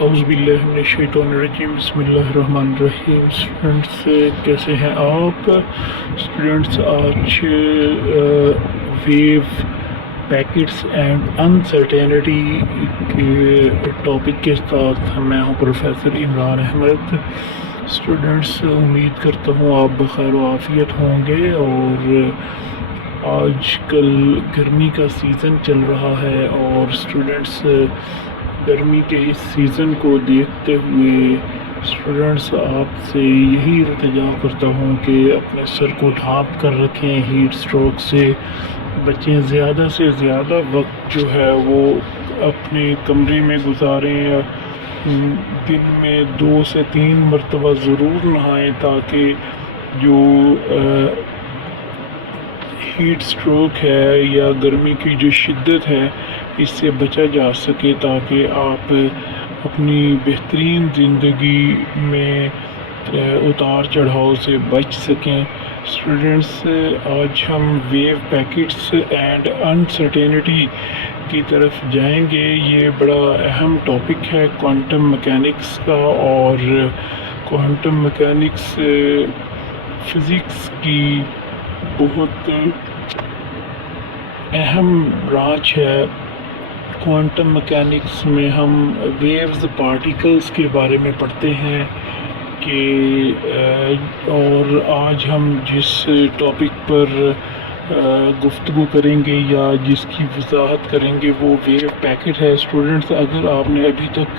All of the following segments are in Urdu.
اعوذ باللہ من الشیطان الرجیم بسم اللہ الرحمن الرحیم۔ اسٹوڈنٹس کیسے ہیں آپ؟ اسٹوڈنٹس آج ویو پیکٹس اینڈ انسرٹینٹی کے ٹاپک کے ساتھ میں ہوں پروفیسر عمران احمد۔ اسٹوڈنٹس امید کرتا ہوں آپ بخیر و عافیت ہوں گے، اور آج کل گرمی کا سیزن چل رہا ہے، اور اسٹوڈنٹس گرمی کے اس سیزن کو دیکھتے ہوئے اسٹوڈنٹس آپ سے یہی التجا کرتا ہوں کہ اپنے سر کو ڈھانپ کر رکھیں، ہیٹ اسٹروک سے بچیں، زیادہ سے زیادہ وقت جو ہے وہ اپنے کمرے میں گزاریں، دن میں 2 سے 3 مرتبہ ضرور نہائیں تاکہ جو ہیٹ اسٹروک ہے یا گرمی کی جو شدت ہے اس سے بچا جا سکے، تاکہ آپ اپنی بہترین زندگی میں اتار چڑھاؤ سے بچ سکیں۔ اسٹوڈنٹس آج ہم ویو پیکٹس اینڈ انسرٹینٹی کی طرف جائیں گے۔ یہ بڑا اہم ٹاپک ہے کوانٹم میکینکس کا، اور کوانٹم میکینکس فزکس کی بہت اہم برانچ ہے۔ کوانٹم میکینکس میں ہم ویوز پارٹیکلز کے بارے میں پڑھتے ہیں کہ اور آج ہم جس ٹاپک پر گفتگو کریں گے یا جس کی وضاحت کریں گے وہ ویو پیکٹ ہے۔ اسٹوڈنٹس اگر آپ نے ابھی تک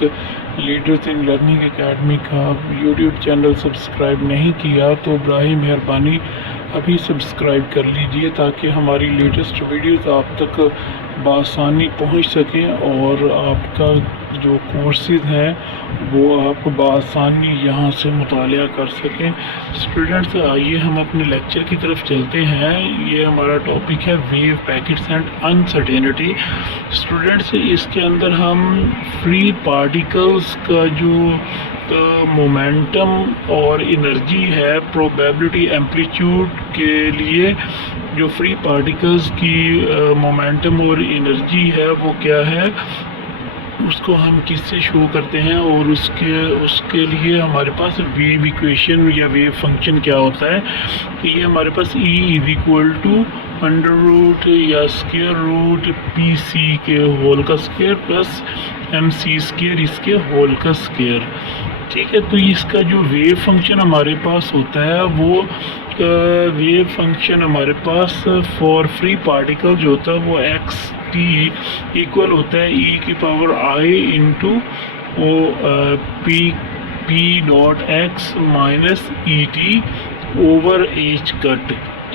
لیڈرز ان لرننگ اکیڈمی کا یوٹیوب چینل سبسکرائب نہیں کیا تو براہ مہربانی ابھی سبسکرائب کر لیجئے، تاکہ ہماری لیٹسٹ ویڈیوز آپ تک بآسانی پہنچ سکیں اور آپ کا جو کورسز ہیں وہ آپ بآسانی یہاں سے مطالعہ کر سکیں۔ اسٹوڈنٹس آئیے ہم اپنے لیکچر کی طرف چلتے ہیں۔ یہ ہمارا ٹاپک ہے wave packets and uncertainty. Students اس کے اندر ہم فری پارٹیکلز کا جو مومنٹم اور انرجی ہے، پروبیبلٹی ایمپلیٹیوڈ کے لیے جو فری پارٹیکلز کی مومنٹم اور انرجی ہے وہ کیا ہے، اس کو ہم کس سے شو کرتے ہیں، اور اس کے لیے ہمارے پاس ویو ایکویشن یا ویو فنکشن کیا ہوتا ہے۔ تو یہ ہمارے پاس E=√√ یا اسکیئر روٹ PC کے ہول کا اسکیئر پلس MC² اس کے ہول کا اسکیئر، ٹھیک ہے۔ تو اس کا جو ویو فنکشن ہمارے پاس ہوتا ہے وہ ویو فنکشن ہمارے پاس فار فری پارٹیکل جو ہوتا ہے وہ xt ایکول ہوتا ہے e⁻i into p.x minus et over h کٹ۔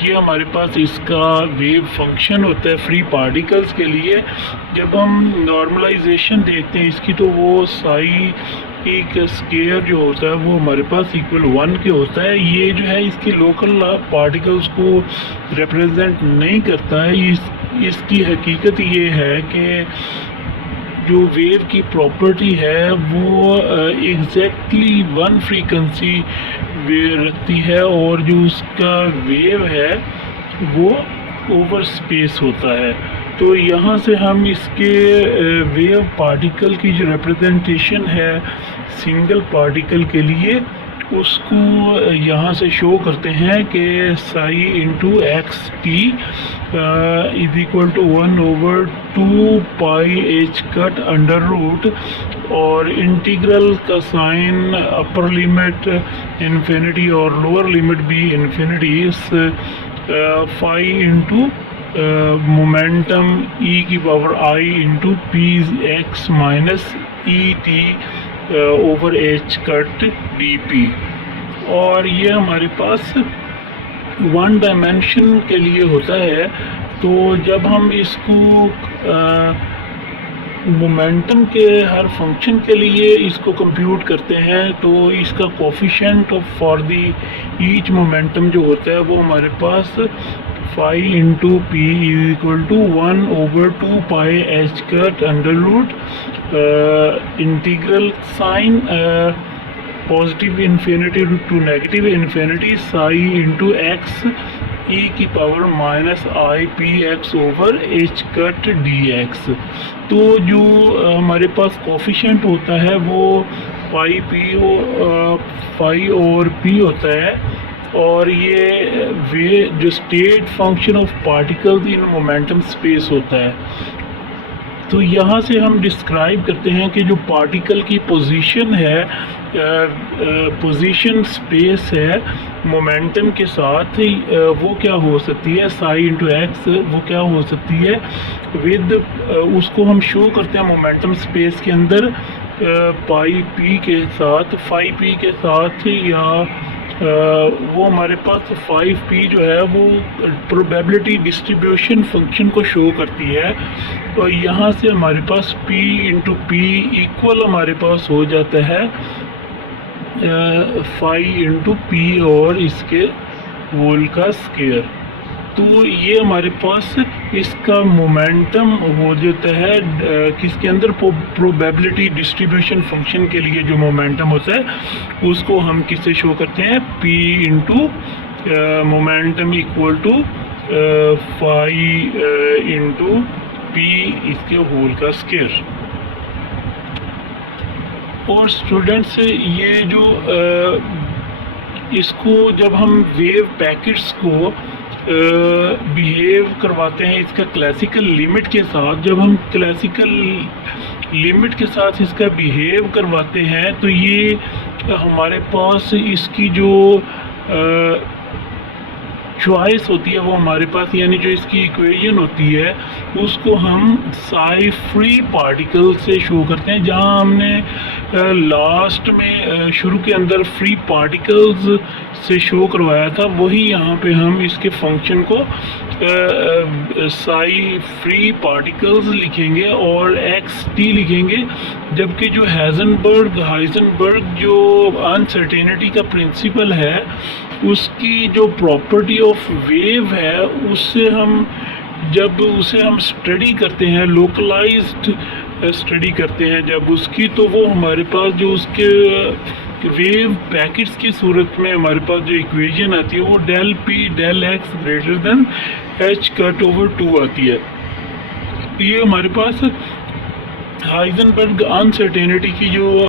یہ ہمارے پاس اس کا ویو فنکشن ہوتا ہے فری پارٹیکلز کے لیے۔ جب ہم نارملائزیشن دیکھتے ہیں اس کی تو وہ سائی کا اسکیئر جو ہوتا ہے وہ ہمارے پاس ایکول 1 کے ہوتا ہے۔ یہ جو ہے اس کی لوکل پارٹیکلز کو ریپرزینٹ نہیں کرتا ہے۔ اس کی حقیقت یہ ہے کہ جو ویو کی پراپرٹی ہے وہ ایگزیکٹلی 1 فریکوینسی رکھتی ہے، اور جو اس کا ویو ہے وہ اوور اسپیس ہوتا ہے۔ تو یہاں سے ہم اس کے ویو پارٹیکل کی جو ریپرزنٹیشن ہے سنگل پارٹیکل کے لیے اس کو یہاں سے شو کرتے ہیں کہ سائی into xt (1/2πh cut under route), اور انٹیگرل کا سائن اپر لمٹ انفینٹی اور لوور لمٹ بھی infinity, phi into momentum e⁻i into px minus et over h کٹ dp۔ اور یہ ہمارے پاس 1 ڈائمینشن کے لیے ہوتا ہے۔ تو جب ہم اس کو مومنٹم کے ہر فنکشن کے لیے اس کو کمپیوٹ کرتے ہیں تو اس کا coefficient for the H momentum جو ہوتا ہے وہ ہمارے پاس phi into p (1/2πh cut under root) integral sign positive infinity to negative infinity psi into x e کی power minus I P X over H cut D X. تو جو ہمارے پاس کوفیشنٹ ہوتا ہے وہ پائی اور پی ہوتا ہے, اور یہ جو state function of particle in momentum space ہوتا ہے. تو یہاں سے ہم ڈسکرائب کرتے ہیں کہ جو پارٹیکل کی پوزیشن ہے, پوزیشن اسپیس ہے مومنٹم کے ساتھ, وہ کیا ہو سکتی ہے سائی انٹو ایکس, وہ کیا ہو سکتی ہے ود, اس کو ہم شو کرتے ہیں مومنٹم اسپیس کے اندر پائی پی کے ساتھ, فائی پی کے ساتھ, یا وہ ہمارے پاس 5p جو ہے وہ پروبیبلٹی ڈسٹریبیوشن فنکشن کو شو کرتی ہے. اور یہاں سے ہمارے پاس p انٹو پی ایکول ہمارے پاس ہو جاتا ہے 5 انٹو پی اور اس کے ہول کا اسکیئر. تو یہ ہمارے پاس اس کا مومنٹم ہو جاتا ہے کس کے اندر, پروبیبلٹی ڈسٹریبیوشن فنکشن کے لیے جو مومنٹم ہوتا ہے اس کو ہم کس سے شو کرتے ہیں, P into momentum equal to 5 into P اس کے ہول کا اسکیئر. اور اسٹوڈنٹس یہ جو اس کو جب ہم ویو پیکٹس کو بیہیو کرواتے ہیں اس کا کلاسیکل لیمٹ کے ساتھ, جب ہم کلاسیکل لیمٹ کے ساتھ اس کا بیہیو کرواتے ہیں تو یہ ہمارے پاس اس کی جو چوائس ہوتی ہے وہ ہمارے پاس, یعنی جو اس کی ایکویژن ہوتی ہے اس کو ہم سائی فری پارٹیکل سے شو کرتے ہیں. جہاں ہم نے لاسٹ میں شروع کے اندر فری پارٹیکلز سے شو کروایا تھا, وہی یہاں پہ ہم اس کے فنکشن کو سائی فری پارٹیکلز لکھیں گے اور ایکس ٹی لکھیں گے. جبکہ جو ہائزنبرگ جو انسرٹینٹی کا پرنسپل ہے اس کی جو پراپرٹی آف ویو ہے اس سے ہم جب اسے ہم اسٹڈی کرتے ہیں, لوکلائزڈ اسٹڈی کرتے ہیں جب اس کی, تو وہ ہمارے پاس جو اس کے ویو پیکٹس کی صورت میں ہمارے پاس جو ایکویژن آتی ہے وہ del P del X greater than H cut over 2 آتی ہے. یہ ہمارے پاس ہائزنبرگ انسرٹینٹی کی جو